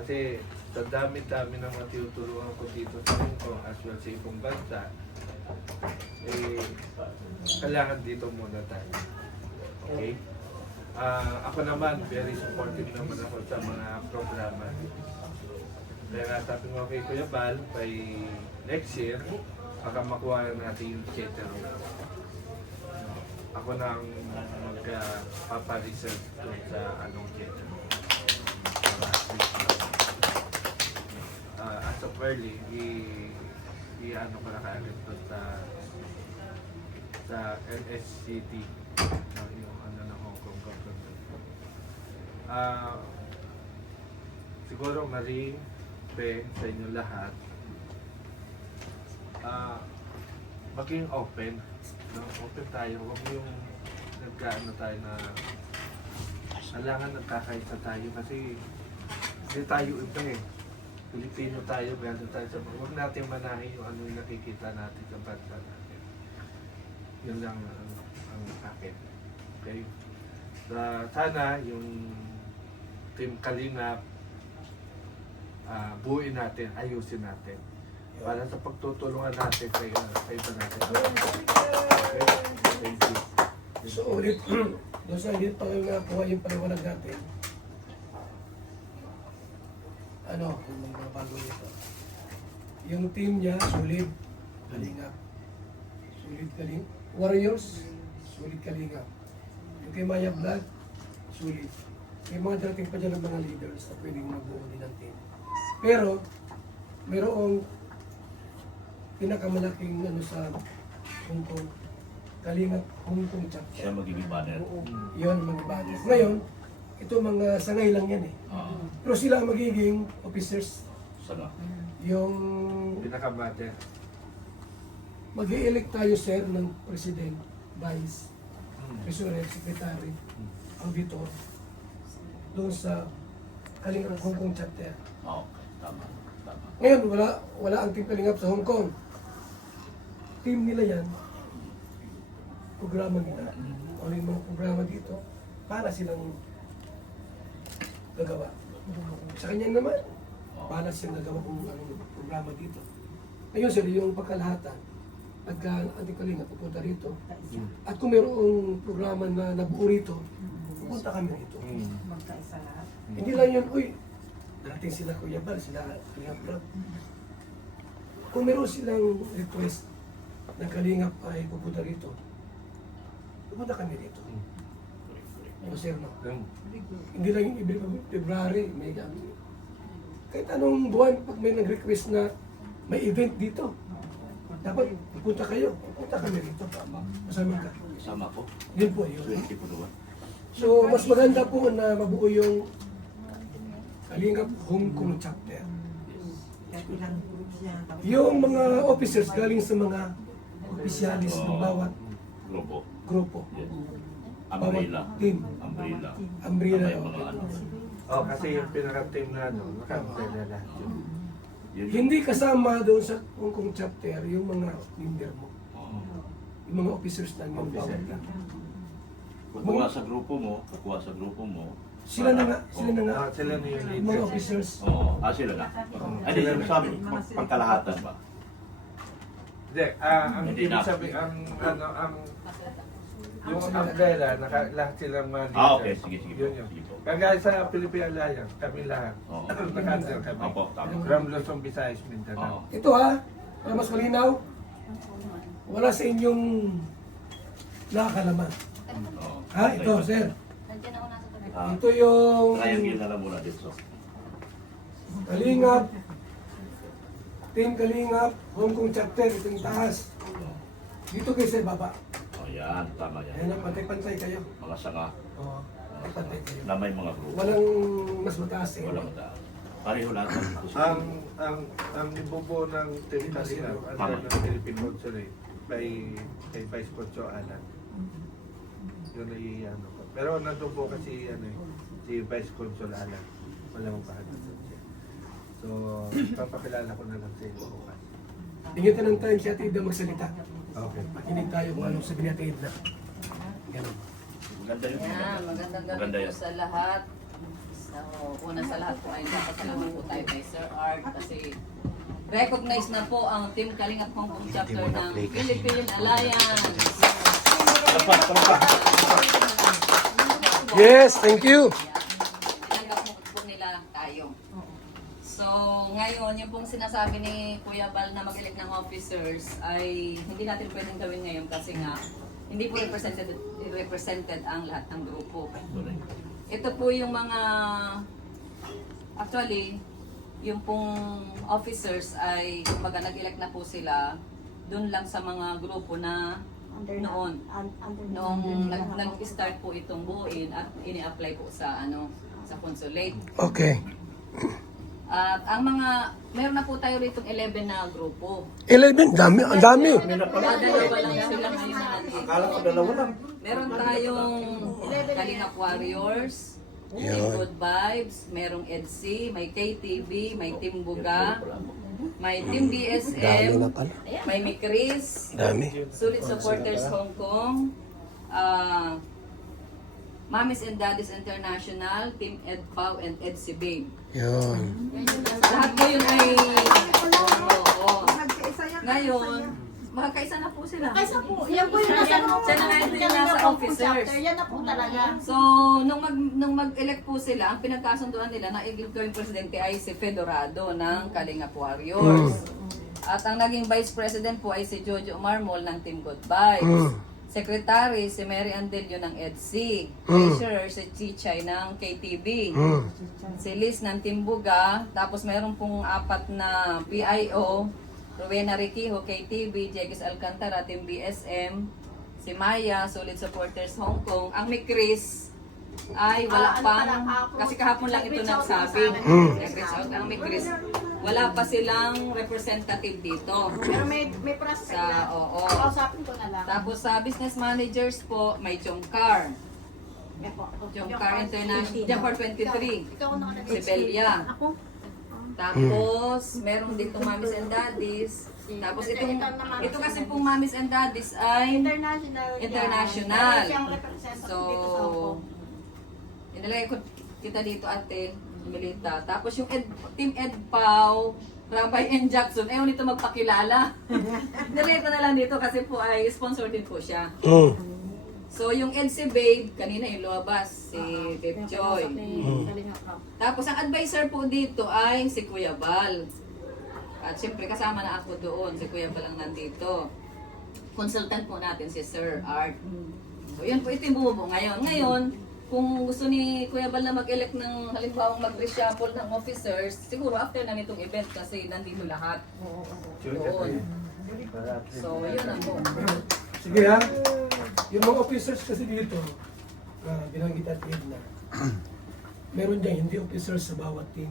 Kasi sa dami-dami ng mga tinuturuan ko dito sa Hong Kong as well sa ibang bansa, eh, kailangan dito muna tayo. Okay? Ako naman, very supportive naman ako sa mga programa. Kaya nga sabi mo kay Kuya Bal, by next year, baka makuha natin yung theater. Ako na ang magpapa-research doon sa anong theater. As of early, i-ano ko na kaagad doon sa NSCT, yung ano ng Hong Kong government. Siguro Marie, Ben, sa inyo lahat, maging open. No? Open tayo. Huwag yung nagkaano tayo na kailangan nagkakaisa tayo kasi hindi tayo iba eh. Pilipino tayo, gano'n tayo sa huwag natin manahin yung ano yung nakikita natin sa bansa natin. Yun lang ang akin. Okay? Sana yung Team Kalingap, buuin natin, ayusin natin. Para sa pagtutulungan natin sa iba natin. Okay? Thank you. So ulit, doon sa hindi pa nakuha yung paliwanag natin, yung mga bago nito. Yung team niya, solid, Kalingap. Solid Kalingap. Warriors, solid Kalingap. Yung kay Maya Vlog, solid. May mga dating pa dyan ng mga leaders na pwedeng magbuo din ng team. Pero, mayroong pinakamalaking sa Hong Kong, Kalingap Hong Kong chapter. Siya magiging banner. Yun, mga banner. Ngayon, ito mga sangay lang yan eh. Pero sila ang magiging officers. Sana. Yung Pinakamate. mag-i-elect tayo sir ng president, vice, treasurer, secretary, auditor, doon sa Kalingap Hong Kong chapter. Okay, tama. Tama. Ngayon, wala ang team Kalingap sa Hong Kong. Team nila yan, programa nila. O yung mga programa dito, para silang gagawa. Sa kanya naman, para silang gagawa kung anong programa dito. Ngayon sir, yung pagkalahatan, pagka ang Kalingap pupunta rito, at kung mayroong programa na nabuo rito, pupunta kami rito. Magkaisa lahat. Hindi lang yun, uy, dating sila Kuya Bal, sila Kalingap Vlog. Kung meron silang request na Kalingap ay pupunta rito, pupunta kami rito. O sir, no? Hindi lang yung February, may gabi. Kahit anong buwan, pag may nag-request na may event dito, dapat pupunta kayo, pupunta kami rito. Kasama ka. Sama ko. Yun po yun. 20 po naman. So, mas maganda po na mabuo yung Kalingap Hong Kong chapter. Kahit ilang groups niya. tapos- Yung mga officers galing sa mga opisyalis ng bawat Grupo. grupo. Yes. Bawat Umbrella. team. Umbrella. Umbrella. Tama yung mga ano. Oh, kasi yung pinaka-team na nakapagdala lahat yun. Yun. Hindi kasama doon sa Hong Kong chapter yung mga member mo. Oo. Yung mga officers lang yung bawat team. Kukuha sa grupo mo, Sila na nga, sila na nga. Sila na yung Yung mga leaders. officers. Oo. Sila na. Ay, di yung sabi, pangkalahatan ba? Hindi, ang Hindi ibig na. sabihin, yung umbrella, lahat silang mga leaders. Okay. Sige po. Yun yun. Sige po. Kagaya sa Philippine Alliance, kami lahat. Oo. Nakander kami. Opo, tama. From Luzon, Visayas, Oo. Mindanao. Ito ha, para mas malinaw, wala sa inyong nakakalaman. Oo. Ha, ito sir. Nandiyan ako nasa tabi. Ito yung Triangle na lang muna dito. Kalingap, Team Kalingap, Hong Kong chapter, ito yung taas. Dito kayo sa baba. Oh, yan. Tama yan. Ayan, pantay-pantay kayo. Mga sanga Oo, pantay kayo. na may mga grupo. Walang mas mataas eh. Walang mataas. Pareho lahat. Ang ibubuo ng Team Kalingap, under ng Philippine Consulate, kay Vice Consul Alan. Yun ay ano ko. Pero nandun po kasi si Vice Consul Alan. Walang pahanan sa siya. So, papakilala ko na lang sa inyo bukas. Tingnan ng time si Ate Ida magsalita. Okay. Pakinig tayo kung anong sabi ni Ate Ida. Ganun. Maganda yun. Yan, magandang gabi Maganda po yan. sa lahat. So, una sa lahat po ay napasalamat po tayo kay Sir Art kasi recognize na po ang Team Kalingap Hong Kong chapter ng Philippine Alliance. Yes, thank you. Tinanggap po nila tayo. So, ngayon, yung pong sinasabi ni Kuya Bal na mag-elect ng officers ay hindi natin pwedeng gawin ngayon kasi nga hindi po represented ang lahat ng grupo. Ito po yung mga, actually, yung pong officers ay, kumbaga nag-elect na po sila dun lang sa mga grupo na noon. Noong nag-start po itong buuin at ini-apply po sa sa consulate. Okay. At ang mga, meron na po tayo rito 11 na grupo. 11, dami, ang dami. Dalawa lang sila ngayon na nandito. Akala ko dalawa lang. Meron tayong Kalingap Warriors, Team Yun. Good Vibes, merong EDC, may KTV, may Team Buga, may Team Dami DSM, na pala. may Mikris, Dami. Sulit Supporters Hong Kong, Mamis and Daddies International, Team EdPAW and EdCBig. Yun. Lahat po yun ay... Oo. Magkaisa yan. Ngayon, magkaisa na po sila. Kaysa po, yan po yung nasa Siya na nga yung nasa officers. Yan na po talaga. So, nung mag-elect po sila, ang pinagkasunduan nila na gawing presidente ay si Fedorado ng Kalingap Warriors. At ang naging vice president po ay si Jojo Marmol ng Team Good Vibes. Secretary si Mary Andelio ng EDC. Treasurer si Chichay ng KTV. Si Liz ng Team Buga. Tapos mayroon pong 4 na PIO. Rowena Riquijo, KTV, Jegis Alcantara, Team BSM, si Maya, Solid Supporters Hong Kong. Ang Mikris ay wala pang, kasi kahapon lang ito nagsabi. Nag-reach out ang Mikris. Wala pa silang representative dito. Pero may prospect na. Oo. Kausapin ko na lang. Tapos sa business managers po, may Jomcar. Yan po. Jomcar International, Jomcar 23. Ikaw na Si Belia. Ako? Tapos, meron dito Mamis and Daddies. Tapos ito kasi pong Mamis and Daddies ay International. International. Siyang representative So, dito sa Hong Kong. inilagay ko kita dito ate, Milita. Tapos yung Team EdPAW, Rabay and Jackson, ayaw nito magpakilala. Nilagay ko na lang dito kasi po ay sponsor din po siya. So yung EDC Babe, kanina yung lumabas, si Babe Joy. Tapos ang advisor po dito ay si Kuya Bal. At siyempre kasama na ako doon, si Kuya Bal ang nandito. Consultant po natin si Sir Art. So yun po, ito yung bumubo ngayon. Ngayon, kung gusto ni Kuya Bal na mag-elect ng halimbawa mag-reshuffle ng officers, siguro after na nitong event kasi nandito lahat. Doon. So yun na po. Sige ha. Yung mga officers kasi dito, binanggit at na, meron dyan hindi officers sa bawat team.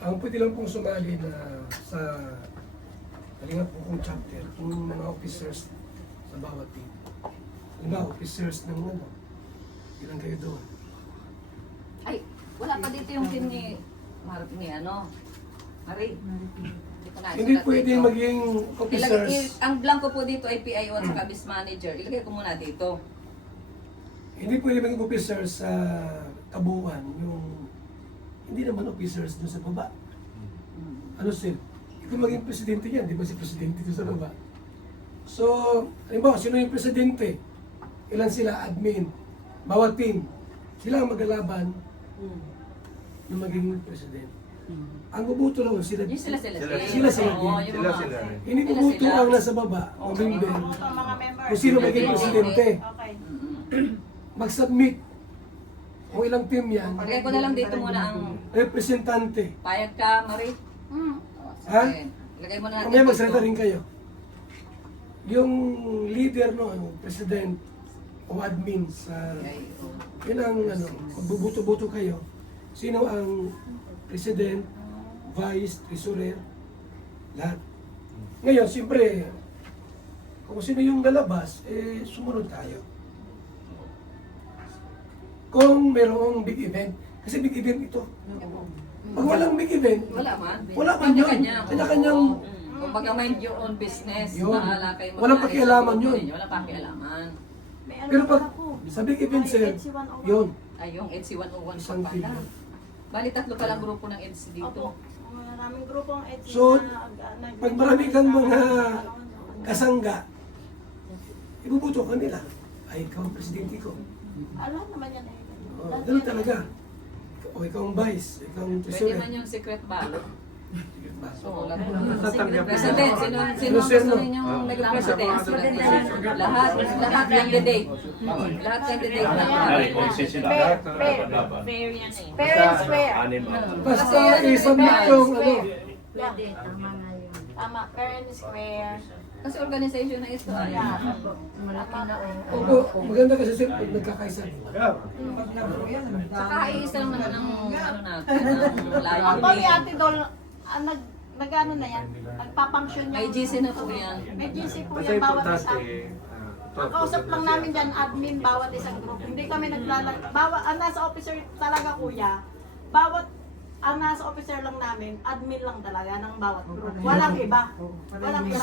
Ang pwede lang pong sumali na sa Kalingap Hong Kong chapter, yung mga officers sa bawat team. Yung mga officers ng ilan kayo doon. Ay, wala pa dito yung team ni Marie. Hindi pwede maging officers. Ang blanco po dito ay PIO at saka business manager. Ilagay ko muna dito. Hindi pwede maging officers sa kabuuan, yung hindi naman officers doon sa baba. Ano sir? Ikaw maging presidente yan, di ba si presidente doon sa baba? So, halimbawa, sino yung presidente? Ilan sila? Admin. Bawat team. Sila ang maglalaban na maging president. Ang bubuto lang sila. Yung sila. Sila. Oo, yung Sila. mga- Hindi bubuto ang nasa baba, o member. Mga members. Kung sino maging presidente. Okay. Mag-submit. Kung ilang team yan, Lagay ko na lang dito muna ang representante. payag ka, Marie. Ha? Lagay mo na natin Mamaya magsalita rin kayo. Yung leader no, yung president o admin sa yun ang magbubuto-buto kayo. Sino ang president, vice, treasurer, lahat. Ngayon, siyempre, kung sino yung lalabas, sumunod tayo. Kung mayroong big event, kasi big event ito. Pag walang big event, Wala man. wala man yun. Kanya-kanya. Kanya-kanyang Kumbaga mind your own business. Yun. Bahala kayo. Walang pakialaman yun. Walang pakialaman. May ano Pero naman pag ako. sa big event, sir, HC101. yun. Ay, yung EDSI 101 pa Isang pala. team. Bali, 3 pa lang grupo ng EDSI dito. Opo. Maraming grupong EDSI So, na Pag marami kang mga kasangga, ibubuto ka nila. Ay, ikaw ang presidente ko. Alam naman yan eh. Ganun talaga. O ikaw ang vice, ikaw ang Pwede treasurer. man yung secret ballot. So, lahat. Tatanggap President, sino gusto ninyong naging president? Lahat candidate. Lahat candidate na Dari, kung sila. Fair yan eh. Fair and square. Anim. Basta isubmit yung ano. Pwede, tama na yun. Tama, fair and square. Kasi organization na ito. Ay. Malaki na Opo, maganda kasi sir, pag nagkakaisa. Saka iisa lang naman ang ano natin, ang layo. Actually, Ate Dol, nag-ano na yan, nagpapunction May yung... GC na po yan. May GC po Basta yan, bawat importante, isa. Ang kausap lang namin dyan, admin, bawat isang group. Hindi kami ang nasa officer talaga kuya, ang nasa officer lang namin, admin lang talaga ng bawat group. Walang iba. Walang iba.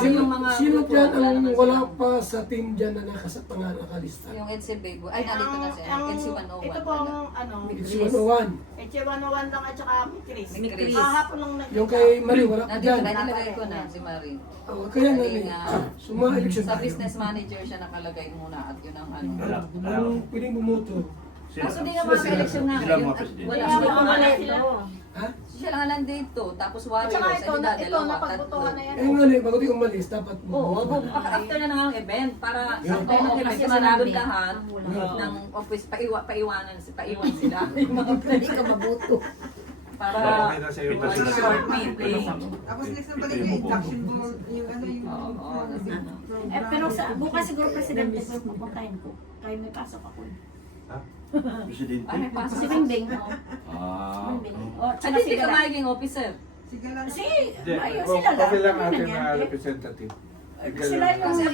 Sino dyan ang wala pa sa team dyan na nakalista? Yung EDSI Bago. Ay, nandito na siya. EDSI 101. Ito pong, ano, It's 101. HA 101 lang at saka Chris. Ni Chris. Kahapon lang Yung kay Marie, wala pa Nandito dyan. na, nilagay ko na si Marie. Kaya nga, Kasi nga, suma-election sa tayo. business manager siya nakalagay muna at yun ang ano. Ang pwedeng bumoto. Kaso di naman sa election namin. Sila mga Wala presidente. Kaya siya. wala sila. Ha? Siya lang nandito. Tapos At saka warriors. ito, Ay, ito, dalawa, napagbutuhan na tatlo. yan. Eh nga bago di umalis, dapat Oo, after na ng event para sa Yeah. ng event kasi nandun lahat ng office paiwan sila yung mga Hindi ka mabuto. para Okay na sa'yo. one short meeting. Tapos next na balik yung induction board, yung ano yung... Oo, Eh, pero sa bukas siguro presidente ko pupuntahin ko. Kaya may pasok ako. Presidente. Ay, may pasok. Si Bingbing. Ah. Oh, At tsaka hindi si ka Gala. magiging officer. Sige lang. Si, Hindi, ayun sila lang. okay lang Ano ating yan? mga representative. Sila yung... Kasi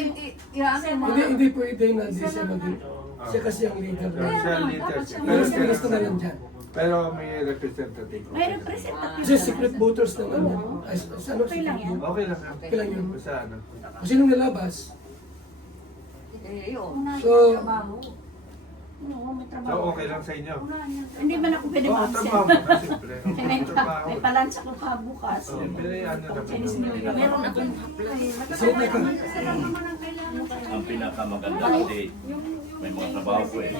i-ano mo. Hindi pwede na di siya maging. Siya kasi ang leader. Siya ang leader. dapat siya. Pero gusto na lang dyan. Pero may representative. May representative. Kasi secret voters na lang yan. Ay, ano, Okay lang yan. Okay lang. Okay lang yun. Basta ano. Kung sinong nalabas, Eh, yun. So- Oo, may So trabaho. okay lang sa inyo. Hindi man ako pwede Oo, ma-absent. trabaho na siyempre. May, Trabaho. may palunch ako pa bukas. Oo, pero ano Chinese New Year. naman. Meron akong sino ka? Ang pinakamagandang date. May mga trabaho ko eh.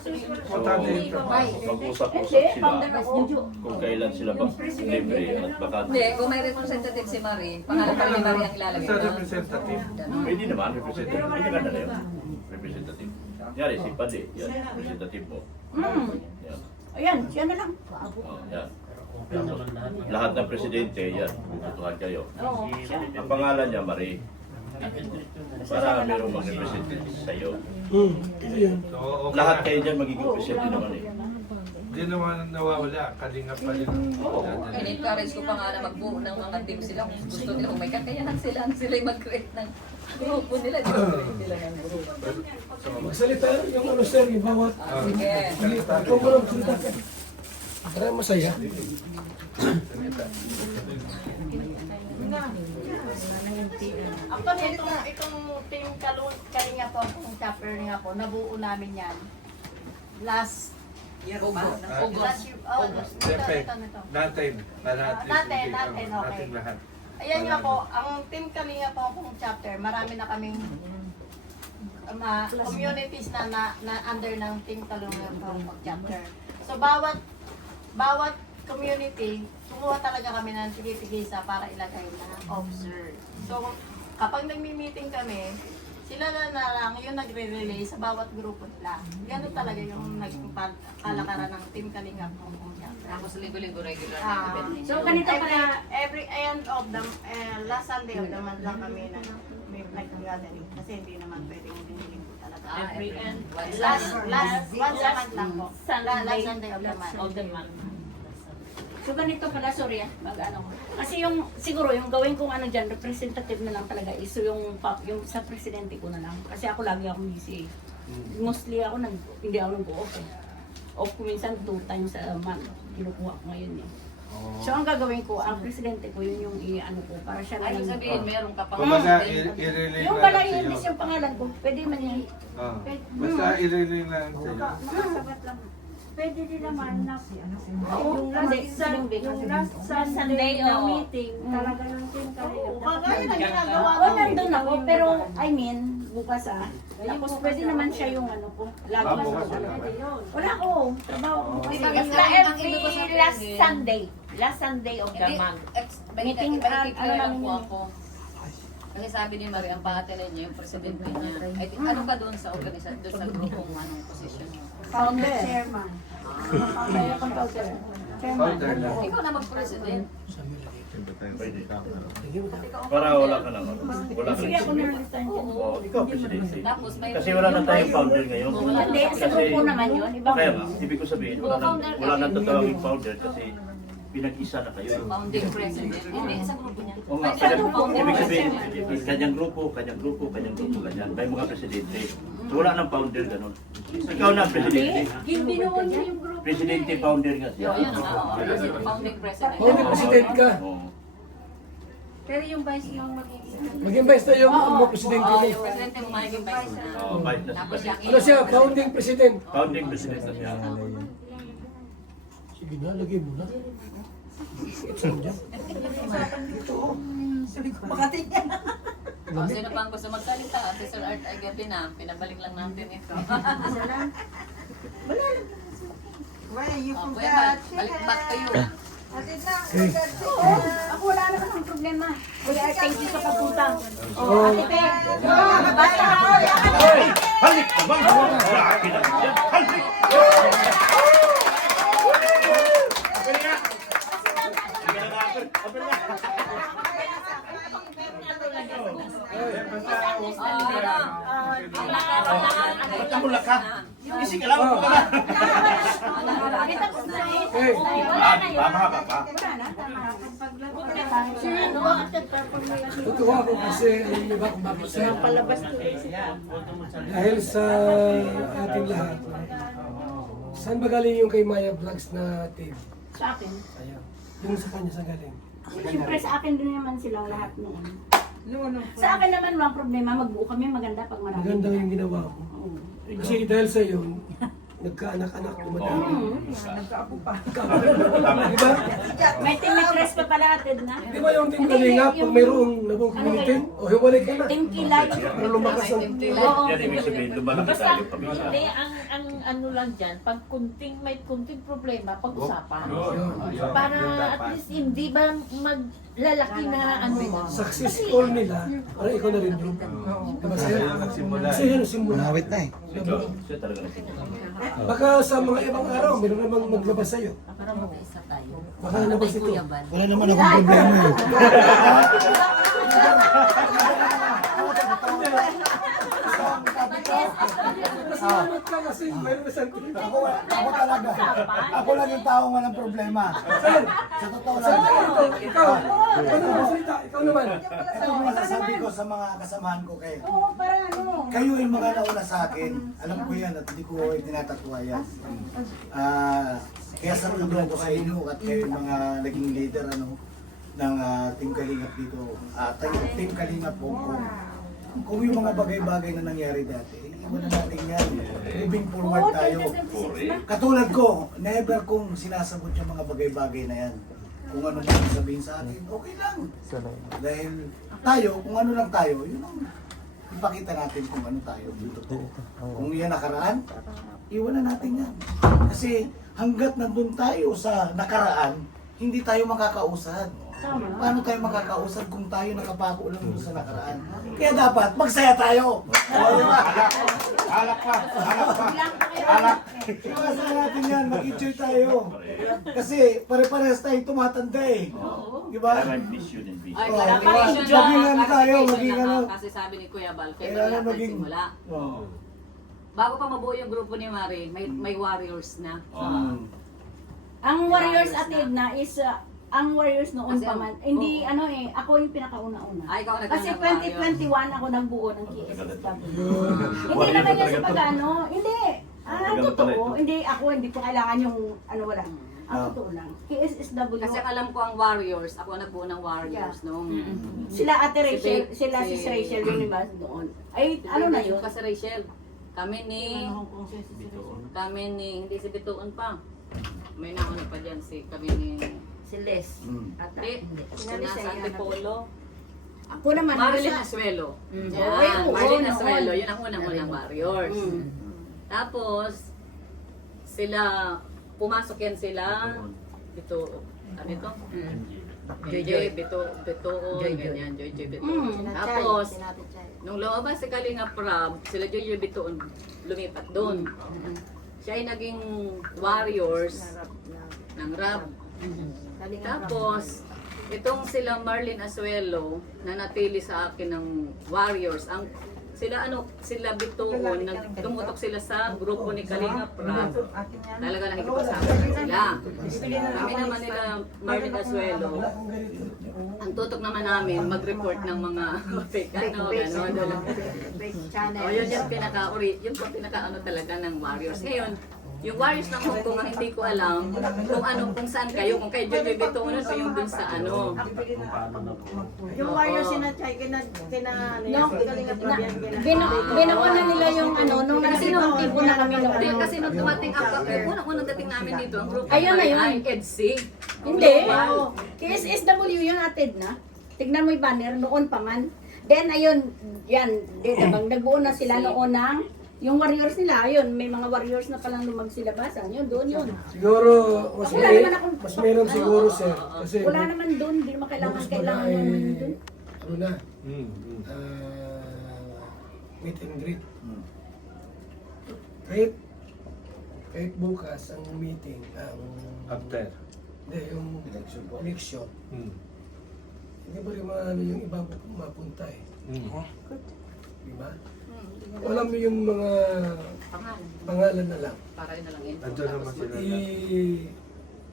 So, Importante yung trabaho. mag-usap-usap Hindi, sila founder ako. kung kailan sila ba libre at baka Hindi, kung may representative si Marie, pangalan pa ni Marie ang ilalagay Sa doon. representative. pwede naman representative. Pwede ka na yun. Representative. Yari, si Padi. Yan, representative mo. Yan. Ayan, siya na lang. Oh, yan. Tapos, lahat ng presidente, yan, bubutuhan kayo. Oo, siya. Ang pangalan niya, Marie. Para merong mag-represent sa'yo. Yun. So, okay Lahat lang. kayo dyan magiging presidente naman eh. Hindi naman nawawala. Kalinga pa rin. In-encourage ko pa nga na magbuo ng mga team sila kung gusto nila, kung may kakayanan sila mag-create ng grupo nila, mag-create sila ng grupo. Magsalita yung ano sir, yung bawat. Sige. Kung walang salita ka. Para masaya. Actually, itong team Kalinga po, itong chapter nga po, nabuo namin yan. Last Year ba? last year, oh, ito. Natin. Para at least Natin, hindi, natin, oh, okay. nating lahat. Ayan nga po, ang team Kalinga po akong chapter, marami na kaming communities na under ng team Kalinga po chapter. So bawat community, kumuha talaga kami ng tigisa para ilagay na officer. So kapag nagmi-meeting kami, sila na lang yung nagre-relay sa bawat grupo nila. Ganun talaga yung naging kalakaran ng team Kalinga po akong chapter. Tapos linggo-linggo regular na Ah, event. So, ganito pala. every end of the last Sunday of the month lang kami na may nag-gathering kasi hindi naman pwedeng dinilin po talaga. Every end. Last once a month lang po. Sunday. Last Sunday of the month. So ganito pala, sorry mag-ano ko. Kasi yung, siguro yung gawin kong ano dyan, representative na lang talaga is yung sa presidente ko na lang. Kasi ako lagi akong busy. Mostly ako, hindi ako nag-off eh. Off ko minsan 2 times a month. Kinukuha ko ngayon eh. So ang gagawin ko, ang presidente ko, yun yung i-ano ko, para siya na Ay, lang. sabihin, meron ka pa Kumbaga, i-relay Yung na pala lang sa iyo. yung yung pangalan ko, pwede man yung... Basta i-relay na lang sa iyo. Nakasabat lang. pwede din naman na Oo, yung last, Sunday. yung last Sunday, Sunday na oo. meeting, talaga ng team Kalingap. Kagaya na ginagawa Oo, nandun ako, pero I mean, bukas tapos pwede naman siya yung ano ko, lagi Ah, ko. bukas wala ba? Wala ko, trabaho ko. Basta every last Sunday. Last Sunday of the month. Meeting, ano lang po yun. ako. Kasi sabi ni Marie, ang pangatay niya, yung presidente niya. Ay, ano ka doon sa organisasyon, doon sa grupong anong posisyon mo? Founder. Chairman. Founder, founder. Chairman. Founder lang. Ikaw na mag-president. Pwede. Para wala ka lang. Wala ka Sige, ako lang. nilalistahan dyan. Oo, ikaw presidente. Tapos may... Kasi wala na tayong founder ngayon. Hindi, sa grupo naman yun. Ibang Kaya nga, ibig ko sabihin, wala na tatawagin founder kasi pinag-isa na kayo. Founding president. Hindi, sa grupo niya. Oo nga, Ay, kanyang, founding ibig sabihin, president. kanyang grupo, ganyan. May mga presidente. So, wala nang founder, ganun. Ikaw na ang presidente. binuo niya yung grupo. Presidente, founder nga siya. Yun, oo. Founding president. Founding president ka. Oo. Pero yung vice yung magiging. Maging vice na yung presidente Oo, mo. yung presidente mo magiging vice na. Oo, vice na Tapos siya. yung Ano siya, founding president. Founding president na siya. Sige na, lagay mo na. Oh, sino pa ang gusto magsalita? Si Sir Art ay gabi na. Pinabalik lang natin ito. Well, you Oh, Kuya forgot. Bal, balik back to you. Atid na, Oo, ako wala naman ang problema. Kuya, thank you sa pagpunta. Oh. Ate Pe. Hoy! Halik ka ba? Grabe na yan. Halik! Apel nga! Sige na nga, Apel. Apel nga. Ba't namula ka? Isig ka lang, upo ka na. Okay. Mahaba pa. Tutuwa ako kasi alam niyo ba kung bakit siya? Dahil sa ating lahat. Saan ba galing yung kay Maya Vlogs na team? Sa akin. Ayan. Yung sa kanya sa galing. Siyempre sa akin din naman silang lahat noon. No. Sa akin naman walang problema, magbuo kami maganda pag marami. Maganda yung ginawa mo. Oo. Kasi dahil sa iyo, nagkaanak-anak, dumadami. Nagkaapo pa. Di ba? May tinag-rest pa pala atin na. Di ba yung team Kalingap, pag mayroong nabong community, o hiwalay ka na. Team Kilay. Para lumakas ang... Oo. Yan ibig sabihin, lumalaki Basta, tayo pamilya. hindi, ang ano lang dyan, pag may kunting problema, pag-usapan. Para at least hindi ba maglalaki na ano mo. Successful nila, para ikaw na rin yun. Diba sir? Kasi yan ang simula. Awit na eh. Siya talaga nagsimula. Baka sa mga ibang araw, meron namang maglabas sa'yo. Baka nabas ito. Wala naman akong problema eh. Salamat ka kasi meron na siyang team. Ako talaga. Ako lang yung tao walang problema. Sa totoo lang. Ikaw naman salita, ikaw naman. Ito ang masasabi ko sa mga kasamahan ko kayo. Oo, parang ano. Kayo yung mga nauna sa akin. Alam ko yan at hindi ko tinatatwa yan. Kaya saludo ako sa inyo at kayo yung mga naging leader ng Team Kalingap dito. Team Kalingap po. Kung yung mga bagay-bagay na nangyari dati, iwan na natin yan. Moving forward tayo. Katulad ko, never kong sinasabot yung mga bagay-bagay na yan. Kung ano ba yung sabihin sa akin, okay lang. Dahil tayo, kung ano lang tayo, yun ang ipakita natin kung ano tayo dito. Kung yan nakaraan, iwan na natin yan. Kasi hanggat nandun tayo sa nakaraan, hindi tayo makakausad. Paano tayo makakausad kung tayo nakapako lang doon sa nakaraan? Kaya dapat magsaya tayo. Di ba? Alak pa! Alak pa! Alak! Iwasan natin yan, mag-enjoy tayo. Kasi pare-parehas tayong tumatanda eh. Di ba? Kaya may vision and vision. Ay, Oo, clarification diba? Maging ano lang. tayo, Clarification maging lang, ano. Kasi sabi ni Kuya Bal, kaya Kailangan wala maging... simula. Oo. Bago pa mabuo yung grupo ni Mari, may warriors na. Ang Warriors atid na is ang Warriors noon Kasi pa man. Hindi oo. ano ako yung pinakauna-una. Ay, ikaw Kasi nagkakaroon ng 2021 ako nagbuo ng KSSW. Hindi naman yan sa pag-ano. Hindi. Totoo. Hindi ako, hindi ko kailangan yung ano wala. Ang totoo lang. KSSW. Kasi alam ko ang warriors, ako nagbuo ng warriors noong... Sila Ate Rachel, Si- sila si si- Rachel yun ba doon. Ay ano na yun? Kasi Rachel, kami ni... Kami ni, hindi si Bituon pa. May nauna pa dyan kami ni, Si Les. Mm. Ata. hindi, Hindi. nasa Antipolo. Ako naman. Marilyn nasa- Asuelo. Mm. Yan, Oo, Marilyn noon. Asuelo, yun ang unang-unang Warriors. Mm. Tapos, sila, pumasok yan sila, ito, ano ito? Joy, Bituon, Joy. ganyan, Joy, Bituon. Sina Chay, Tapos, sina Ate Chay. nung lumabas si Kalinga Prab, sila Joy Bituon lumipat doon. Siya ay naging Warriors ng Rab. Tapos, itong sila Marlene Asuelo na natili sa akin ng Warriors, ang sila Bituon, tumutok sila sa grupo ni Kalinga Prab. Talaga nakikipagsama sila. Kami naman nila Marlene Asuelo, ang tutok naman namin, mag-report ng mga fake, gano'n. Channel. O yun yung yun po pinaka talaga ng Warriors. Ngayon, yung Warriors ng Hong Kong, ang hindi ko alam kung saan kayo, kung kayo Jojo Bituon o yung dun sa ano. Yung warrior sina Chay, kina Kalinga Prab yan, Ginawa na nila yung ano, nung nagsinuntibo na kami noon. Hindi, kasi nung dumating ang unang dating namin dito, ang grupo Ayun na yun. ay EDC. Hindi. KSSW yun atid na. Tignan mo yung banner, noon pa man. Then ayun, yan, nagbuo na sila noon ng yung warriors nila, ayun, may mga warriors na palang lumagsilabasan. Yun, doon yun. Siguro, Wala naman akong- mas meron siguro, sir. Kasi, Wala naman doon, hindi naman kailangan bukas yan ay, doon. ano na, Mm, mm. meet and greet. Mm. Kahit bukas ang meeting, After. hindi, yung Election po. election, Mm. hindi ba rin ano yung iba mapunta eh. Mm. Di ba? Alam mo yung mga pangalan na lang. Para yun na lang yun. Andun naman sila.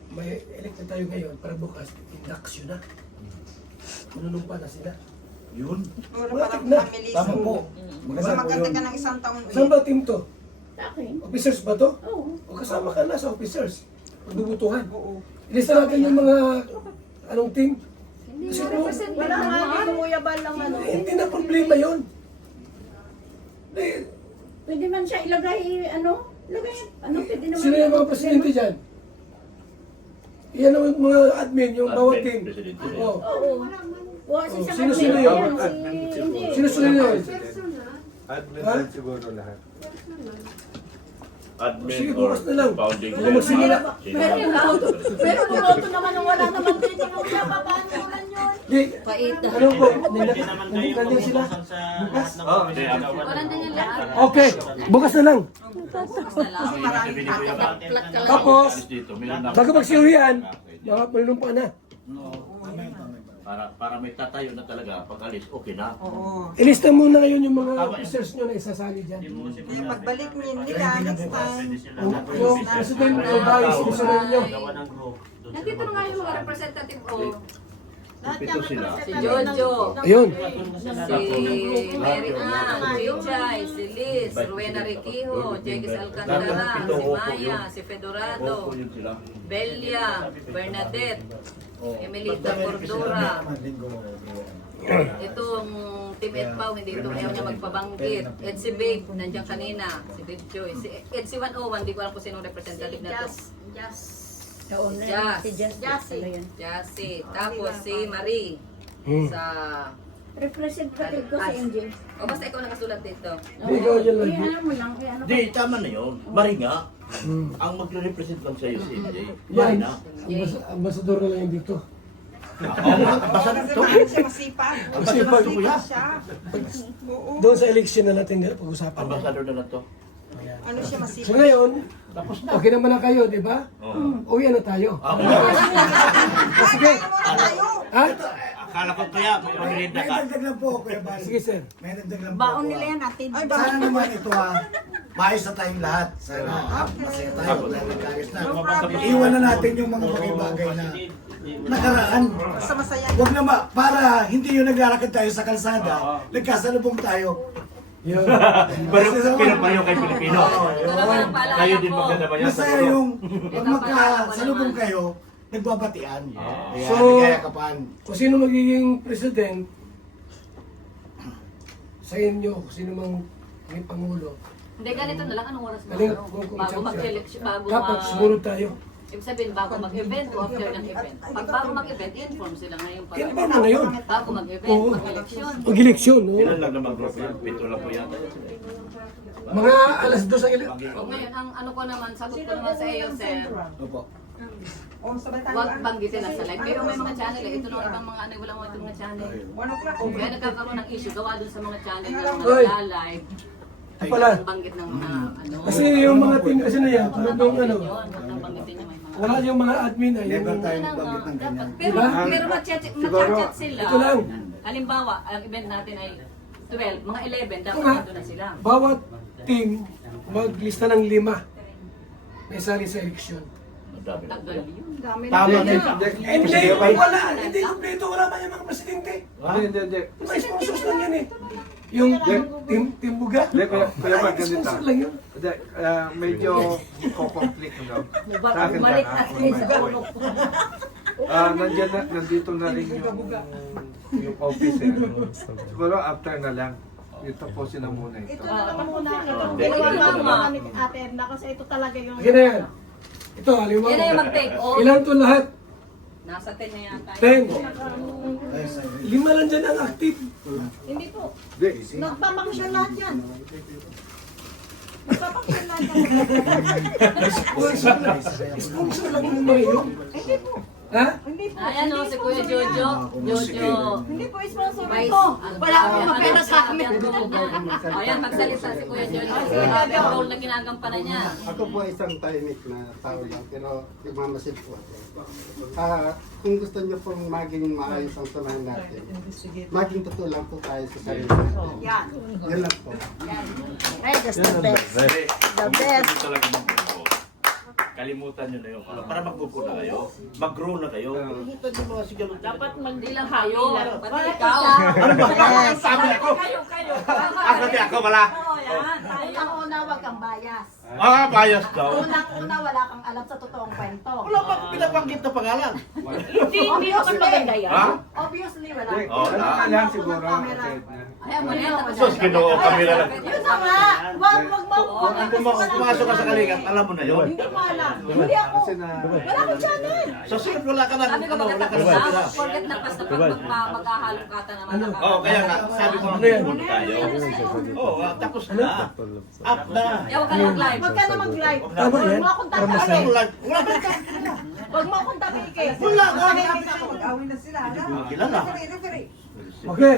May elect na tayo ngayon para bukas, induction na. Manunumpa na sila. Yun. Puro Malapit parang na. family. Tama po. Mas Maganda po maganda yun. ka ng isang taon. Saan ba team to? Sa akin. Officers ba to? Oo. O kasama ka na sa officers? Pagbubutuhan. Oo. Ilista natin yung mga anong team. Kasi Wala nga dito Kuya Bal lang ano. hindi na problema yon. Eh, Pwede man siya ilagay, ano, pwede naman. sino yung mga presidente dyan? Yan ang mga admin, yung bawat team. Presidente. Oh. Oo. Wala si Sino yun? Hindi. Sino yun? Admin Ha? lang siguro lahat. Admin Sige, or bukas na lang. founding Huwag magsimula. Pero bumoto naman nung wala naman din yung paano naman yun. Di, Paita. ano po? Nandiyan sila? Bukas? Wala din yung lahat. Okay, bukas na lang. Tapos, dito, meron na. bago magsiuwian, mga panunumpa na. Para may tatayo na talaga pag alis, okay na. Oo. Ilista muna ngayon yung mga officers nyo na isasali dyan. Kaya pagbalik nila next time. Yung president o vice, sinusunod nyo. Nandito na nga yung mga representative ko. Lahat Pito yan sila. Si Jojo, Ayun. si Mary Ann, si Chay, si Liz, Rowena Riquijo, Jekis Alcantara, si Maya, si Fedorado, Opo, yun sila. Belia, Bernadette, Emilita Cordura. Itong Team Ed Pau, hindi ito ayaw niya magpabanggit. Ed si Babe, nandiyan kanina. Si Babe Joy. Si Ed si 101, di ko alam kung sinong representative na to. Jazz. Jassy. Tapos si Marie. Sa... Representative ko si MJ. O basta ikaw nakasulat dito. Ikaw yan lang. Ano mo lang, ano Di, tama na yun. Mari nga. Hmm. Ang magre-represent lang sa'yo si MJ. Yan. Mari na. Ambasador na lang yung dito. Basta Kasi to. bakit siya masipag? Masipag. Masipag siya. Oo. Doon sa election na natin pag-usapan. Ambassador na lang to. Ano siya So masipag? ngayon, Tapos na. okay naman na kayo, di ba? Oo. Uwi na tayo. Sige. Ha? Akala ko kaya may pamilinda May ka. dagdag lang po, Kuya Bal. Sige, sir. May dagdag lang po. Baon ako, nila yan natin. Ay, Sana bakit? naman ito maayos na tayong lahat. Sana masaya tayo. Dahil nagkayos na. No problem. Iwan na natin yung mga bagay-bagay na nakaraan. Basta masaya. Huwag na para hindi yung naglalakad tayo sa kalsada, nagkasalubong tayo. Yun. Pero pareho kay Pilipino. Ito naman ang paalala Kayo din ko. magdadamayan sa Masaya gulo. yung pag magkasalubong kayo, nagbabatian. Kaya So- nagkayakapan. Kung sino magiging president, sa inyo, kung sino mang may pangulo, Hindi, ganito na lang. Anong oras mo? Kalingap po kung Bago chapter. mag-election, bago Dapat sumunod tayo. Ibig sabihin, bago mag-event o after ng event. Pag bago mag-event, inform sila ngayon pa. Kaya ba na ngayon? Bago mag-event, Oo. mag-election. Mag-eleksyon, no? Ilan lang naman group yan? 7 lang po yata. Mga alas 2 ang eleksyon. O ngayon, ang ano ko naman, sagot ko naman sa iyo, sir. Opo. Huwag banggitin na sa live. Pero may mga channel eh. Ito lang ibang mga ano, wala mo itong mga channel. Kaya nagkakaroon ng issue, gawa dun sa mga channel na Oy. nagla-live. Ay pala. Ang banggit ng mga ano. Kasi yung mga team kasi na yan, tulad ng ano, Yun, huwag nang banggitin niya may mga. wala yung mga admin na Never yung... tayo magbanggit ng ganyan. Pero, Diba? pero mag-chat sila. Ito lang. Halimbawa, ang event natin ay 12, mga 11, dapat Nga. nandun na sila. Bawat team, maglista ng 5. May sali sa eleksyon. Madami na po Tagal yan. yun. Tama din. Hindi, wala. Hindi kompleto. Wala pa yung mga presidente. Hindi. May sponsors lang yan eh. Yung team Buga. Hindi, Kuya Mark, ganito. Sponsor lang yun. Hindi, medyo ko-conflict no? Sa akin Balik lang, at kung sa may ulo point. ko. Nandito na rin yung office eh. Siguro after na lang. Ito po sila muna ito. Ito na lang muna. Itong Hindi, dalawa ito na lang lang. ni Ate Edna kasi ito talaga yung... Sige na yan. Ito, halimbawa. Yan na yung mag-take off. Ilan to lahat? Nasa 10 na yata. 10. Ayos, ayos. 5 lang dyan ang active. Hindi po. Hindi. Nagpapangsyon lahat yan. Nagpapangsyon lahat yan. Sponsor lang yung mga yun. Hindi po. Ha? Hindi po. Ayan o, si Kuya Jojo. Jojo. Hindi po sponsor Vice. ito. Wala akong mapera sa amin. Ayan, magsalita si Kuya Jojo. Kasi yung role na ginagampanan niya. Ako po ay isang tahimik na tao lang, pero nagmamasid po ako. Kung gusto niyo pong maging maayos ang samahan natin, maging totoo lang po tayo sa sarili natin. Yan. Yan lang po. Right, that's the best. The best. Talaga mag-grow. Kalimutan nyo na yun. Para mag-grow na kayo. Mag-grow na kayo. Kalimutan nyo mga sigalo. Dapat Hindi lang kayo. Pati Bakit ikaw. Ano ba? Ang sabi ako? kayo. Pati ako wala. Oo, yan. Unang-una, wag kang bias. Bias daw. Unang-una, wala kang alam sa totoong kwento. Wala pa pinabanggit na pangalan. Hindi naman maganda yan. Ha? Obviously, wala. Hindi, Oh, ano na. ka lang siguro. Kasi, Ayan mo na yan. Tapos Sus, ginoo kamera lang. Yun na nga. Wag mo. Kung pumasok ka sa kalingat, alam mo na yun. Hindi ko alam. Hindi ako. kasi na... Wala akong channel. Sa sunod wala ka na. sabi ko Wala ka magkatapos na na. sa Forget na pas na pag magkahalukatan naman. Oo, kaya nga, sabi ko mag-grow tayo. Oo, tapos na. Up na. Huwag ka na mag-live. Wag ka na mag-live. Tama Wag yan. mo akong Wala tatake. wala ka. Wag mo akong tatake. Wala ka. Kilala. Okay.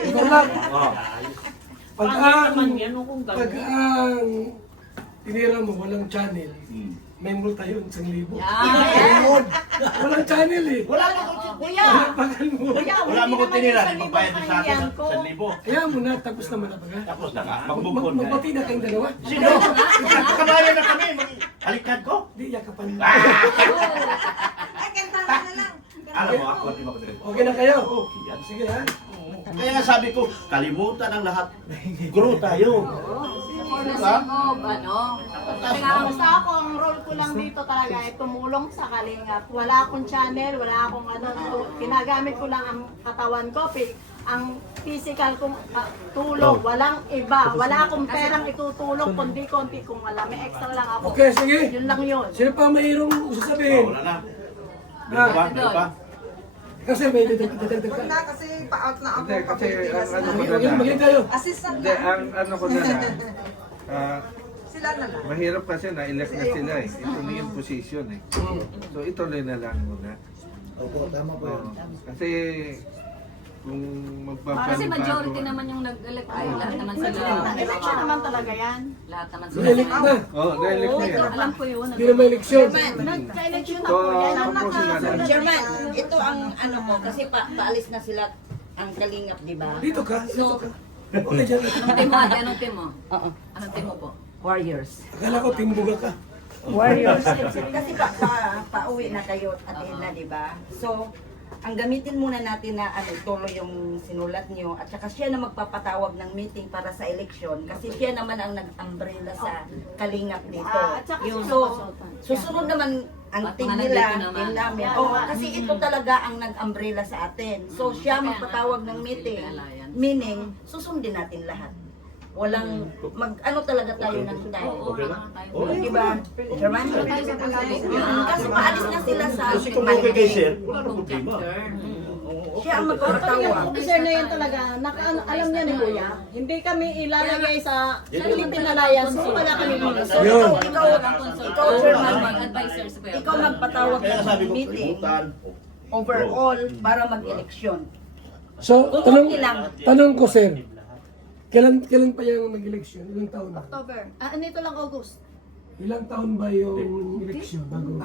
Ito lang. Oh. Pag Pangit ang... naman yan kung Pag gano'n. ang... Tinira mo, walang channel. Hmm. May multa yun, 1,000. Yan. Walang channel eh. Wala ka. Kuya. Pagal mo. Kuya, Wala mo kung tinira. Magbayad sa akin yan ko. 1,000. Kaya mo na, tapos naman na baga. Tapos na ka. Magbukod na. Magbati na kayong dalawa. Sino? Kabayan na kami. Halikad ko. Hindi, yakapan mo. Alam mo, ako di makulit. Okay na kayo? Okay yan. Sige ha. Kaya nga sabi ko, kalimutan ang lahat. Grow tayo. Diba? Ano? Kasi nga, Basta ako, ang role ko lang dito talaga ay tumulong sa kalingap. Wala akong channel, wala akong ano, ginagamit ko lang ang katawan ko, ang physical kong tulong, walang iba. Wala akong perang itutulong, kundi konti kung wala. May extra lang ako. Okay, sige. Yun lang yun. Sino pa mayroong sasabihin? Wala na. Meron ba? Meron ba? Kasi may dadagdag ka. Kasi pa-out na ako. Hindi, kasi ang ano ko na Maging lang. maging tayo. Assistant Hindi, ang ano ko na lang. Sila na lang. Mahirap kasi na-elect na sila eh. Ito na yung position eh. So ituloy na lang muna. Opo, tama po yan. Kasi kung magbabago kasi majority naman yung nag-elect ay lahat naman sila. Election naman talaga yan. Lahat naman sila. Na-elect na. Oo, na-elect na yan. Alam ko yun. Hindi na may eleksyon. Nagka-election So, ako yan. ano po sila lang? Chairman, ito ang ano mo, kasi paalis na sila ang kalingap, di ba? Dito ka. Dito So, ka. Okay dyan. anong team mo ate? Anong team mo? Oo. Anong team mo po? Warriors. Akala ko timbuga ka. Warriors. Kasi pauwi na kayo at na, di ba? So, ang gamitin muna natin na tuloy yung sinulat niyo at saka siya na magpapatawag ng meeting para sa eleksyon kasi siya naman ang nag-umbrella sa kalingap dito. At saka Yung, sino so, consultant? susunod naman ang At team mga nila, nandito naman. team namin. Yeah. Oo, kasi ito talaga ang nag-umbrella sa atin. So, siya magpatawag ng meeting, meaning, susundin natin lahat. Walang, ano talaga tayo ng tayo. Okay lang? Oh, Di ba? Chairman? Kasi paalis na sila sa Kasi kung okay kay sir, wala nang problema. Siya ang magpapatawag. Officer na yan talaga, alam niya ni Kuya, hindi kami ilalagay sa Philippine Alliance kung wala kami So, ikaw, Chairman, Advisors po. ikaw magpatawag Kaya sabi ng ko, meeting kalimutan. overall para mag-eleksyon. So, Okay lang. tanong ko, sir. Kailan pa yung mag-eleksyon? Ilang taon na? October. Nito lang August. Ilang taon ba yung eleksyon bago?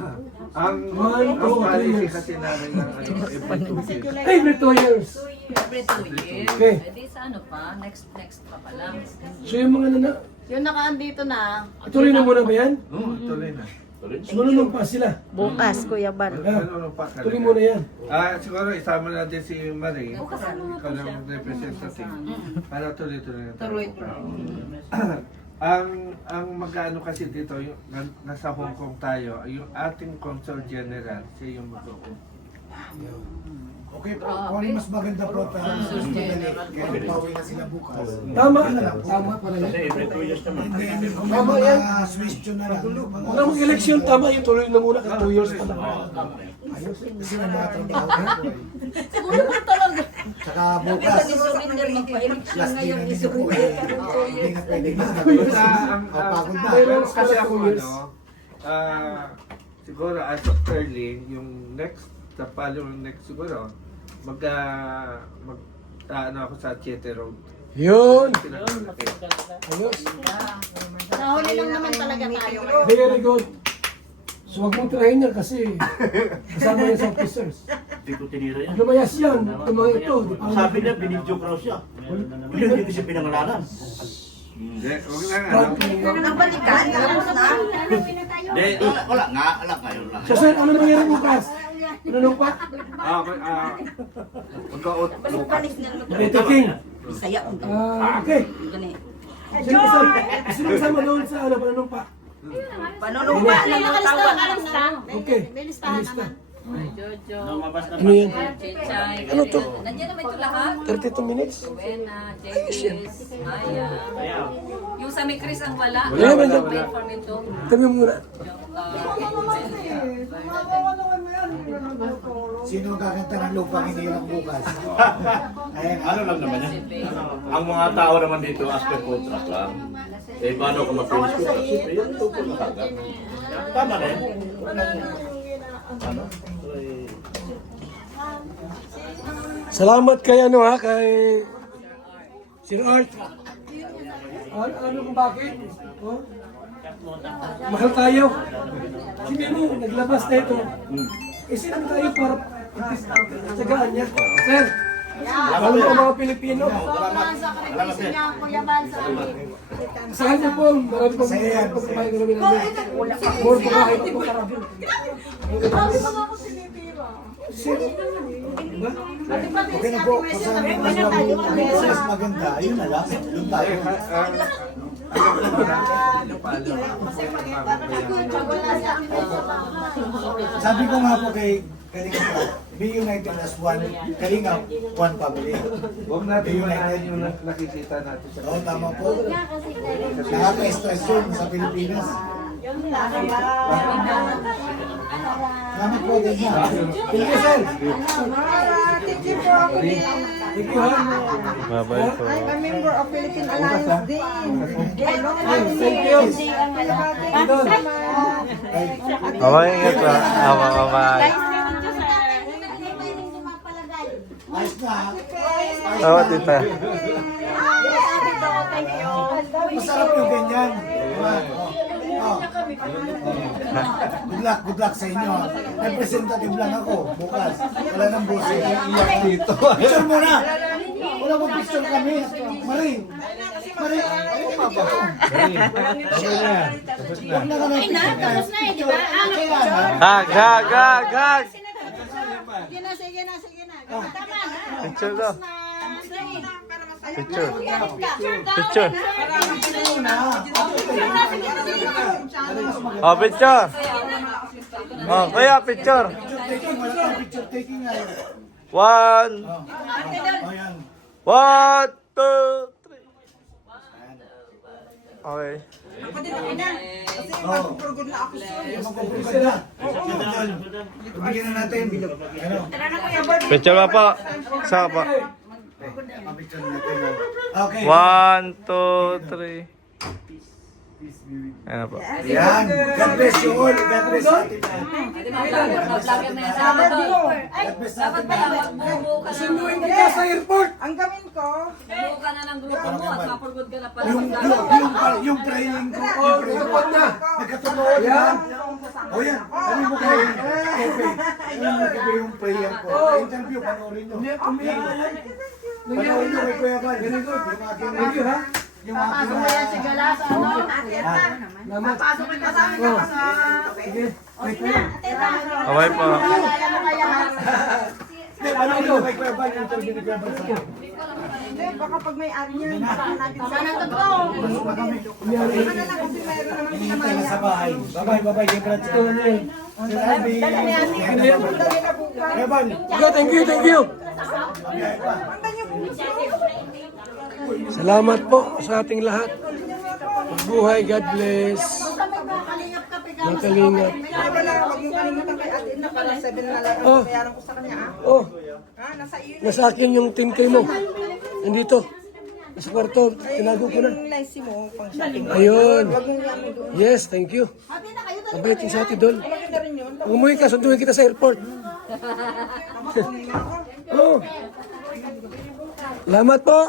Ang policy kasi namin ng every 2 years. Every 2 years. Every 2 years. Okay. Eh di sa ano pa, next pa lang. So yung mga Yung nakaandito na, ituloy na muna ba yan? Tuloy na. Sumunod pa sila. bukas, Kuya Bal. Ano pa Tuloy muna yan. Siguro isama natin si Marie. Ikaw lang representative. Para tuloy-tuloy na tayo. Ang mag-ano kasi dito, yung nasa Hong Kong tayo, yung ating Consul General, siya yung mag-upo. Okay po, kung mas maganda po para mas madali, kaya pauwi na sila bukas. Tama pala Kasi yan. every 2 years naman. Hindi, kung may Tama yan. mga question na lang. Wala mong eleksyon, tama yung tuloy na muna kasi 2 years pa lang. Ayos, kasi may mga trabaho na po eh. Siguro po talaga. Tsaka bukas, Surrender magpa-eleksyon last day ngayon. na din po Isurrender eh. ka ng 2 Hindi years. na pwede na. Basta Papagod na. kasi ako siguro as of early, yung next, the following next siguro, ano ako sa Chete Road. Yun. Pinakamalaki. Ayos. Nahuli lang naman talaga tayo. Very good. So huwag mong tirahin yan kasi kasama yan sa officers. Hindi ko tinira yan. Pag lumayas yan, itong mga ito, di pa Sabi niya, binidyo cross siya. Hindi ko siya pinangalanan. Hindi, huwag na nga. Nabalikan, tapos na. Hindi, wala nga yun lang. So sir, ano nangyari bukas? Tinanong pa? Mag-out. Balik na naman. Meeting. Bisaya ko. Okay. Gani. Sino kasama doon sa ano, pananong pa? Panunumpa na yung tawag. Okay. May listahan naman. Jojo, Ano yan? Chichay, Ano to? nandiyan naman ito lahat. 32 minutes? Buena, Javis, Maya. Yung sa may Chris ang wala. Wala naman dyan. Wait for me to. Tabi mo muna. Sino ang kakanta ng lupang inilang bukas? Ayan, Ano lang naman yan? Ang mga tao naman dito, as per contract lang. Eh, paano kung mag-finish contract? Siyempre, yan tungkol na kagad. Tama na yan. Ano? Salamat kay ano ha, kay Sir Art. Ano kung bakit? Oh? Mahal tayo. Sige mo, naglabas na ito. Isinang tayo para tsagaan niya. Sir, alam mo ang mga Pilipino. Sobrang sakripisyo niya, Kuya Bal, sa amin. Saan niyo po? Marami pong pagkain ko namin namin. More pagkain po karabin. Sir, diba? okay na po. Kung saan mas maganda, ayun na lang. Doon tayo. Sabi ko nga po kay Kalingap, be united as one. Kalingap, one family. Huwag natin malayan yung nakikita natin sa Oo, tama po. Nakaka-stress yun sa Pilipinas. Salamat po din na. Thank you, sir. Thank you, ha. I'm a member of Philippine Alliance din. Thank you. Idol. Ingat ka. Ayos na. Masarap yung ganyan. Diba? Oh. Good luck sa inyo. Representative lang ako bukas. Wala nang boss. Iiyak dito. Picture muna. Wala mo picture kami. Maring. Ayaw pa ba? Huwag na ka ng picture. Tapos na eh, di ba? Kailangan. Sige na. Tama na. Picture daw. Picture. Picture. Oh, picture. Oh, kaya picture. Picture taking ngayon. One. Oh, yan. 1, 2, 3. Okay. Ako din ako na. Kasi magpupurgod na ako soon. Magpupurgod na. Bigyan na natin. Ano? Tara na Kuya Bal. Picture ba po? Saka po. Mapicture natin. Okay. 1, 2, 3. Ayan po. Yan. God bless you all. God bless natin. Pwede mag-vlogger na yan. Dapat God bless dapat natin. pala magbubuo ka na. Sunduin kita sa airport! Ang gawin ko, Bubuo ka na ng grupo mo at mapurgod ka na pala. Yung training ko. Yung training ko na. Nagkatotoo yan. O yan. Sabi mo kayo. Yung prayer ko. Interview, panoorin nyo. Panoorin nyo kay Kuya Val. Very good. Yung aking ha. Yung aking Pasok mo yan si Gala sa ano? Papasok kita sa amin ka sa... O sige na, ateta. Okay po. Kaya mo kaya ha? Hindi, panoorin nyo kay Kuya Val. Yung interview ni Kuya Val sa akin. hindi, baka pag may ari yun, baka natin Tama na totoo. Pasok na kami. Ano na lang kasi mayroon naman Hinihintay na sa bahay. Bye-bye, bye-bye. Congrats ko. Sir Alvin. dali na bukas. Kuya Val. Thank you, thank you. Salamat po sa ating lahat. Magbuhay, God bless. Kalingap ka, piga mo sa Nakalingap. Ay, wala, huwag mong kalimutan kay ate na pala 7 na lang Oh. ang bayaran ko sa kanya. Oh, Nasa iyo na. nasa akin yung team kay mo. Nandito. Nasa kwarto. Tinago ko na. Yung lice mo, pang shopping. Ayun. Huwag mong yaman doon. Yes, thank you. Mabait yung sa atin doon. Maganda rin yun. Umuwi ka, sunduin kita sa airport. Oh. Salamat po.